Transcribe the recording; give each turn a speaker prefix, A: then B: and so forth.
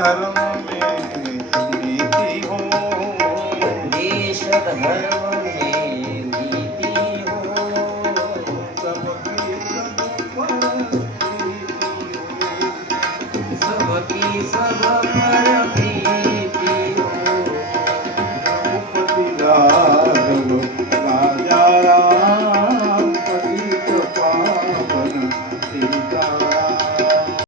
A: धर्म में प्रीति हो देश धर्म में नीति हो सबकी सब पर प्रीति हो सबकी सब